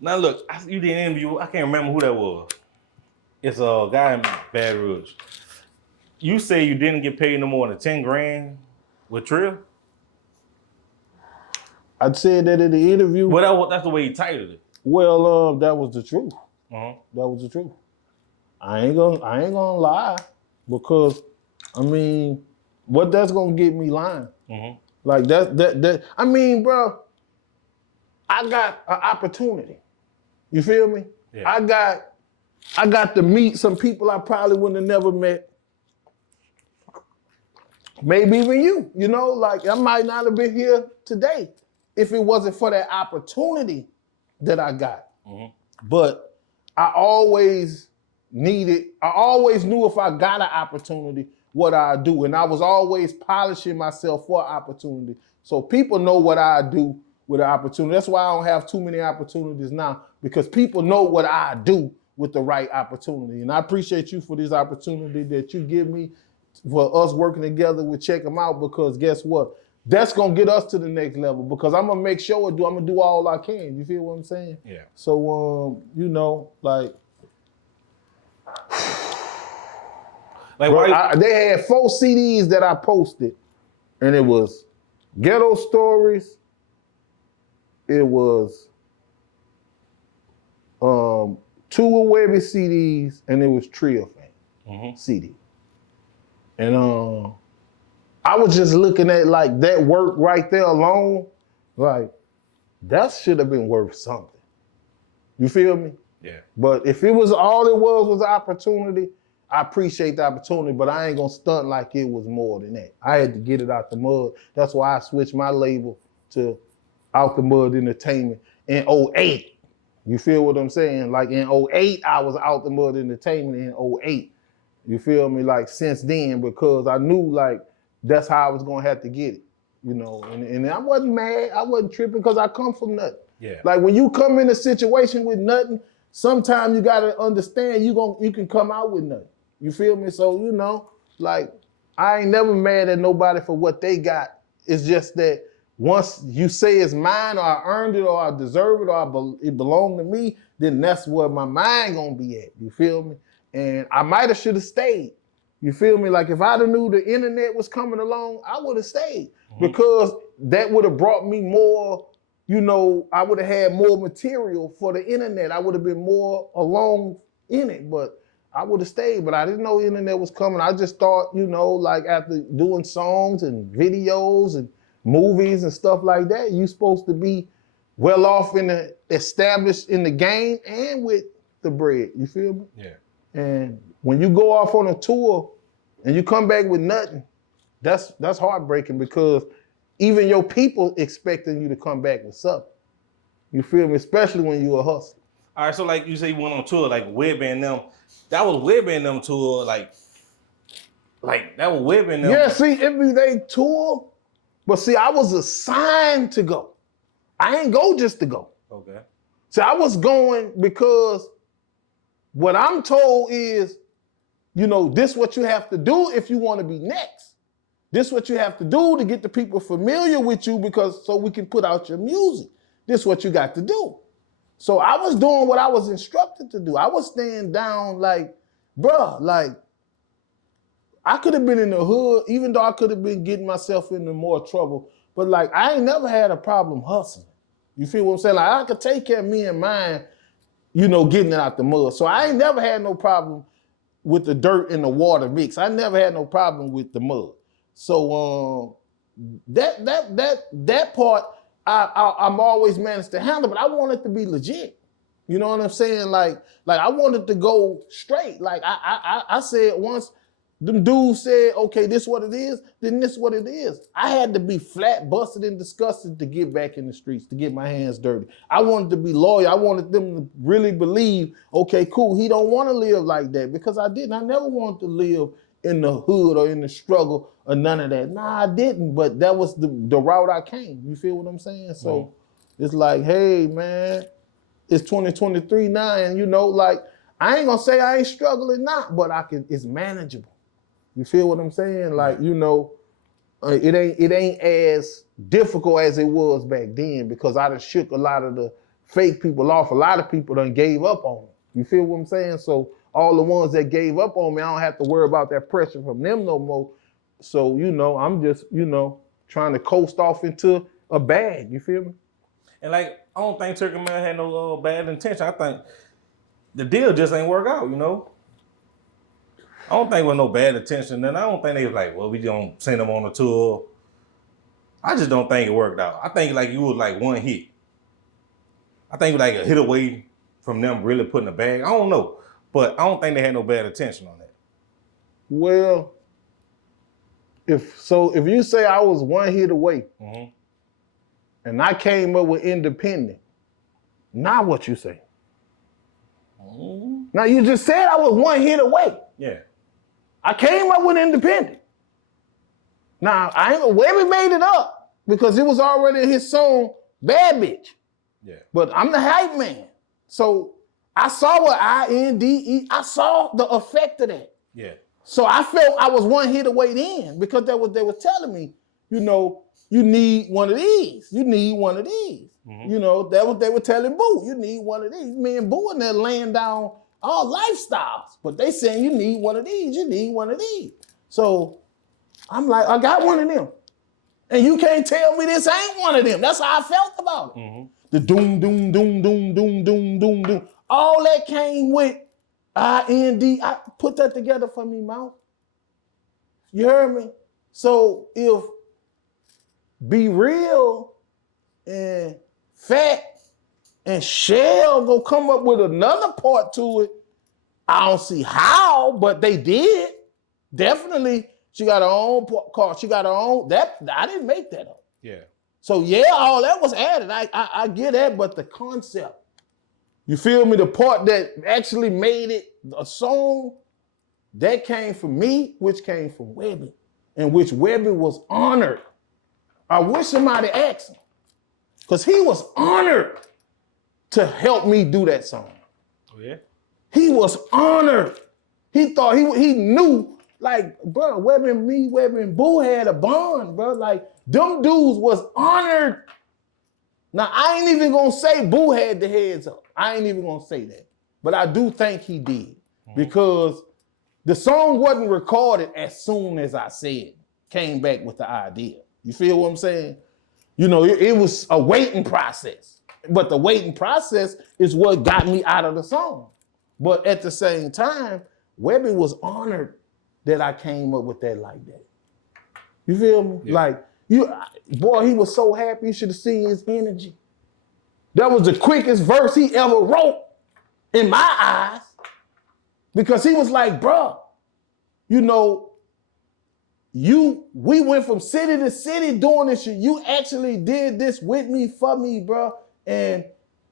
Now look, you did an interview. I can't remember who that was. It's a guy in Baton Rouge. You say you didn't get paid no more than 10 grand with Trill? I said that in the interview. Well, that's the way he titled it. Well, that was the truth. That was the truth. I ain't gonna lie, because I mean, what that's gonna get me lying? Like that. I mean, bro, I got an opportunity. You feel me? Yeah. I got to meet some people I probably wouldn't have never met. Maybe even you. You know, like I might not have been here today if it wasn't for that opportunity that I got. But I always knew if I got an opportunity, what I do. And I was always polishing myself for opportunity. So people know what I do with an opportunity. That's why I don't have too many opportunities now, because people know what I do with the right opportunity. And I appreciate you for this opportunity that you give me for us working together with Check 'Em Out, because guess what? That's gonna get us to the next level, because I'm gonna make sure I'm gonna do all I can. You feel what I'm saying? Yeah. So you know, like bro, they had 4 CDs that I posted, and it was Ghetto Stories, it was 2 Webby CDs, and it was Trill Fan CD. And I was just looking at like that work right there alone, like that should have been worth something. You feel me? Yeah. But if it was all it was opportunity, I appreciate the opportunity, but I ain't gonna stunt like it was more than that. I had to get it out the mud. That's why I switched my label to Out the Mud Entertainment in 08. You feel what I'm saying? Like in 08, I was Out the Mud Entertainment in 08. You feel me? Like since then, because I knew like that's how I was gonna have to get it, you know. And I wasn't mad, I wasn't tripping, because I come from nothing. Yeah. Like when you come in a situation with nothing, sometimes you gotta understand you can come out with nothing. You feel me? So you know, like I ain't never mad at nobody for what they got. It's just that once you say it's mine, or I earned it, or I deserve it, or it belonged to me, then that's where my mind gonna be at. You feel me? And I might have should have stayed. You feel me? Like if I'd have knew the internet was coming along, I would have stayed, because that would have brought me more, you know, I would have had more material for the internet. I would have been more alone in it, but I would have stayed. But I didn't know the internet was coming. I just thought, you know, like after doing songs and videos and movies and stuff like that, you supposed to be well off established in the game and with the bread. You feel me? Yeah. And when you go off on a tour and you come back with nothing, that's heartbreaking, because even your people expecting you to come back with something. You feel me? Especially when you a hustler. All right, so like you say you went on tour, like Webby and them. That was Webby and them tour, like that was Webby and them. Yeah, see, they tour, but see, I was assigned to go. I ain't go just to go. Okay. See, I was going because what I'm told is, you know, this what you have to do if you want to be next. This what you have to do to get the people familiar with you, because so we can put out your music. This what you got to do. So I was doing what I was instructed to do. I was staying down like, bruh, like I could have been in the hood, even though I could have been getting myself into more trouble. But like I ain't never had a problem hustling. You feel what I'm saying? Like I could take care of me and mine, you know, getting it out the mud. So I ain't never had no problem with the dirt and the water mix. I never had no problem with the mud. So that part I'm always managed to handle, but I want it to be legit. You know what I'm saying? Like I wanted to go straight. Like I said once, them dudes said, okay, this what it is, then this what it is. I had to be flat, busted, and disgusted to get back in the streets, to get my hands dirty. I wanted to be loyal. I wanted them to really believe, okay, cool, he don't want to live like that, because I didn't. I never wanted to live in the hood or in the struggle or none of that. Nah, I didn't, but that was the route I came. You feel what I'm saying? So it's like, hey, man, it's 2023 now, and you know, like, I ain't gonna say I ain't struggling now, but it's manageable. You feel what I'm saying? Like, you know, it ain't as difficult as it was back then, because I done shook a lot of the fake people off. A lot of people done gave up on me. You feel what I'm saying? So all the ones that gave up on me, I don't have to worry about that pressure from them no more. So, I'm just, trying to coast off into a bag. You feel me? And like, I don't think Turkey Man had no bad intention. I think the deal just ain't work out, I don't think with no bad intention. And I don't think they was like, well, we don't send them on a tour. I just don't think it worked out. I think like you was like one hit. I think like a hit away from them really putting a bag. I don't know. But I don't think they had no bad intention on that. Well, if you say I was one hit away and I came up with Independent, now what you say? Now you just said I was one hit away. Yeah. I came up with Independent. Now, Webby made it up because it was already in his song, Bad Bitch. Yeah. But I'm the hype man. So I saw what I saw the effect of that. Yeah. So I felt I was one hit away then because they was telling me, you need one of these. You need one of these. That what they were telling Boo. You need one of these. Me and Boo in there laying down all lifestyles. But they saying you need one of these. You need one of these. So I'm like, I got one of them. And you can't tell me this ain't one of them. That's how I felt about it. The doom, doom, doom, doom, doom, doom, doom, doom. All that came with IND. I put that together for me, Mouth. You heard me? So if Be Real and Fat and Shell go come up with another part to it, I don't see how, but they did. Definitely, she got her own car. She got her own. I didn't make that up. Yeah. So yeah, all that was added. I get that, but the concept, you feel me? The part that actually made it a song, that came from me, which came from Webby, and which Webby was honored. I wish somebody asked him, because he was honored to help me do that song. Oh yeah. He was honored. He thought he knew, like, bro, Webby and Boo had a bond, bro. Like, them dudes was honored. Now, I ain't even gonna say Boo had the heads up. I ain't even gonna say that. But I do think he did. Because the song wasn't recorded as soon as I said, came back with the idea. You feel what I'm saying? It was a waiting process. But the waiting process is what got me out of the song. But at the same time, Webby was honored that I came up with that like that. You feel me? Yeah. Like, boy, he was so happy. You should have seen his energy. That was the quickest verse he ever wrote in my eyes. Because he was like, bro, we went from city to city doing this shit. You actually did this with me, for me, bro. And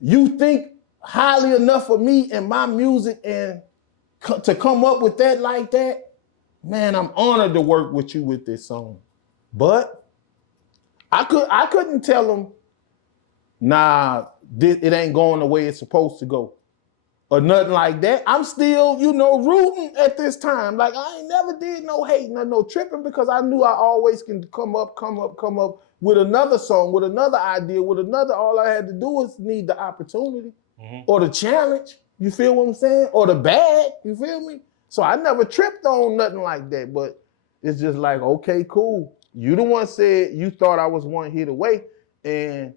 you think highly enough of me and my music and to come up with that like that, man, I'm honored to work with you with this song. But I couldn't tell him, nah, it ain't going the way it's supposed to go. Or nothing like that. I'm still, rooting at this time. Like, I ain't never did no hating or no tripping because I knew I always can come up with another song, with another idea, with another. All I had to do is need the opportunity or the challenge. You feel what I'm saying? Or the bag. You feel me? So I never tripped on nothing like that. But it's just like, okay, cool. You the one said you thought I was one hit away. And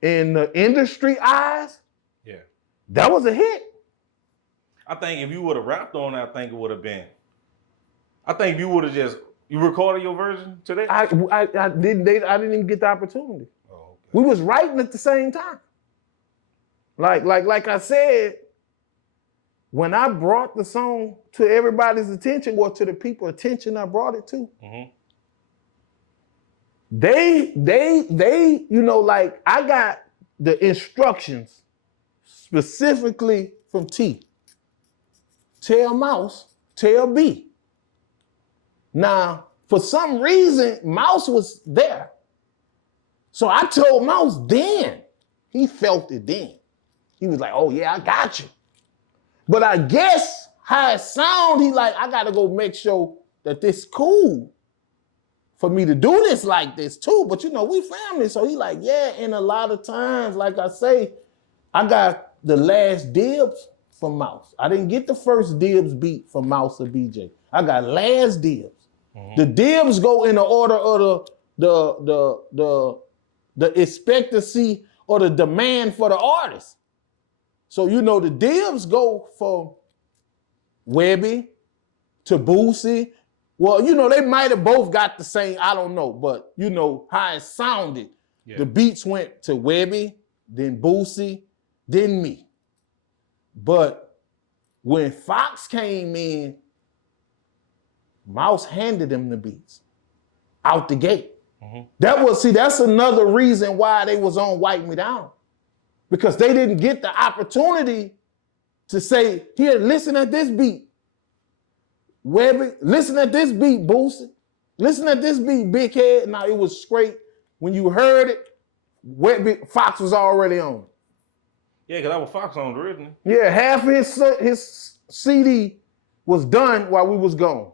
in the industry eyes, yeah, that was a hit. I think if you would have rapped on it, I think it would have been. I think if you would have you recorded your version today? I didn't even get the opportunity. Oh, okay. We was writing at the same time. Like I said, when I brought the song to everybody's attention, or to the people's attention I brought it to, they, like, I got the instructions specifically from T. Tell Mouse, tell B. Now, for some reason, Mouse was there. So I told Mouse then. He felt it then. He was like, oh yeah, I got you. But I guess how it sound, he like, I gotta go make sure that this cool for me to do this like this too. But we family. So he like, yeah, and a lot of times, like I say, I got the last dibs from Mouse. I didn't get the first dibs beat from Mouse or BJ. I got last dibs. The dibs go in the order of the expectancy or the demand for the artist. So the dibs go from Webby to Boosie. Well, they might have both got the same, I don't know, but how it sounded. Yeah. The beats went to Webby, then Boosie, then me. But when Fox came in, Mouse handed them the beats out the gate. That's another reason why they was on Wipe Me Down. Because they didn't get the opportunity to say, here, listen at this beat. Webby, listen at this beat, Boosie. Listen at this beat, Big Head. Now it was straight. When you heard it, Webby, Fox was already on. Yeah, because that was Fox on originally. Yeah, half of his CD was done while we was gone.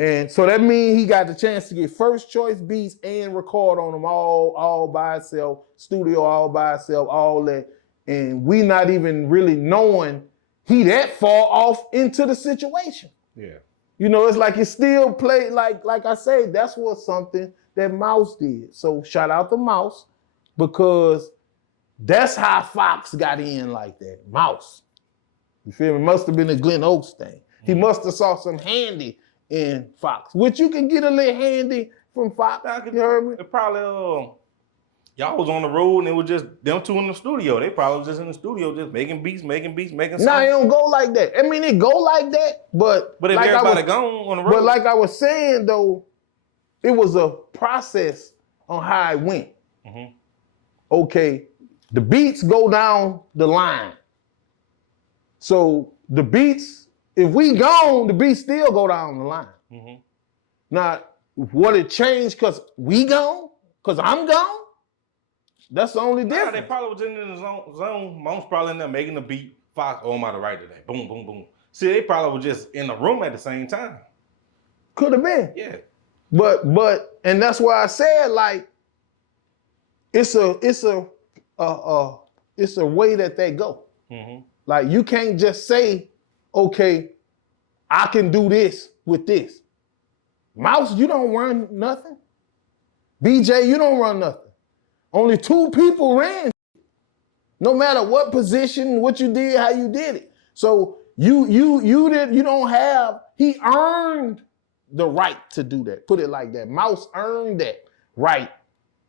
And so that means he got the chance to get first choice beats and record on them all by itself, studio all by itself, all that. And we not even really knowing he that far off into the situation. Yeah. It's like it still played, like I say, that's what something that Mouse did. So shout out to Mouse, because that's how Fox got in like that. Mouse. You feel me? Must have been a Glen Oaks thing. He must have saw some handy in Fox, which you can get a little handy from Fox. You heard me? It probably, y'all was on the road and it was just them two in the studio. They probably was just in the studio just making beats, making songs. Nah, it don't go like that. I mean, it go like that, but if like everybody gone on the road. But like I was saying though, it was a process on how it went. Okay, the beats go down the line. So the beats, if we gone, the beats still go down the line. Now, what it changed because we gone? Because I'm gone? That's the only difference. They probably was in the zone. Mom's probably in there making the beat. Fox, I'm out of right today. Boom, boom, boom. See, they probably were just in the room at the same time. Could have been. Yeah. But, and that's why I said, like, it's a way that they go. Like, you can't just say, okay, I can do this with this. Mouse, you don't run nothing. BJ, you don't run nothing. Only two people ran. No matter what position, what you did, how you did it. So you don't have, he earned the right to do that. Put it like that. Mouse earned that right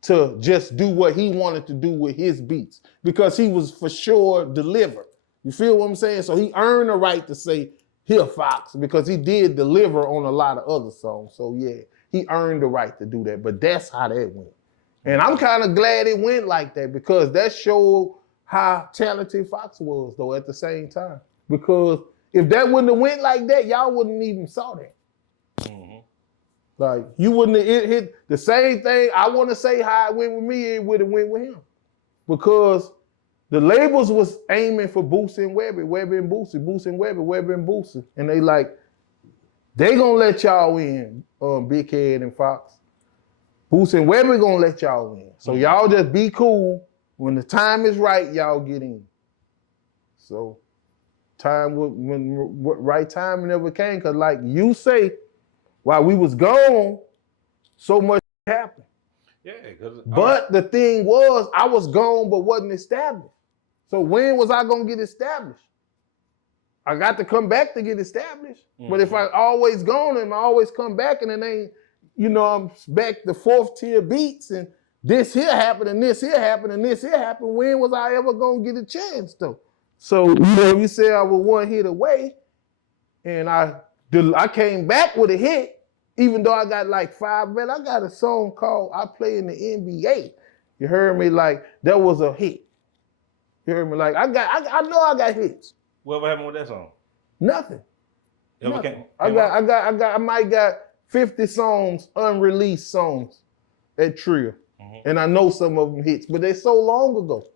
to just do what he wanted to do with his beats because he was for sure delivered. You feel what I'm saying? So he earned the right to say, here, Fox, because he did deliver on a lot of other songs. So yeah, he earned the right to do that, but that's how that went. And I'm kind of glad it went like that because that showed how talented Fox was though at the same time. Because if that wouldn't have went like that, y'all wouldn't even saw that. Like you wouldn't have hit the same thing. I want to say how it went with me, it would have went with him. Because the labels was aiming for Boosie and Webby, Webby and Boosie, Boosie and Webby, Webby and Boosie. And they like, they gonna let y'all in, Big Head and Fox. Boosie and Webby gonna let y'all in. So y'all just be cool. When the time is right, y'all get in. So when right time never came, cause like you say, while we was gone, so much happened. Yeah, but the thing was, I was gone but wasn't established. So when was I gonna get established? I got to come back to get established. But if I always gone and I always come back and it ain't, I'm back to fourth tier beats and this here happened and this here happened and this here happened, when was I ever gonna get a chance though? So you say I was one hit away and I came back with a hit, even though I got like 5 minutes. I got a song called I Play in the NBA. You heard me? Like that was a hit. You heard me? Like I know I got hits. Whatever happened with that song? Nothing. Nothing. I might got 50 songs, unreleased songs at Trill. And I know some of them hits, but they're so long ago.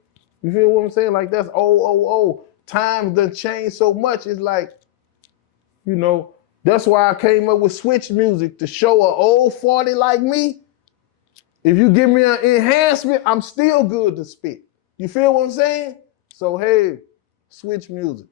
You feel what I'm saying? Like that's old. Times done changed so much. It's like, that's why I came up with switch music to show an old 40 like me. If you give me an enhancement, I'm still good to spit. You feel what I'm saying? So hey, switch music.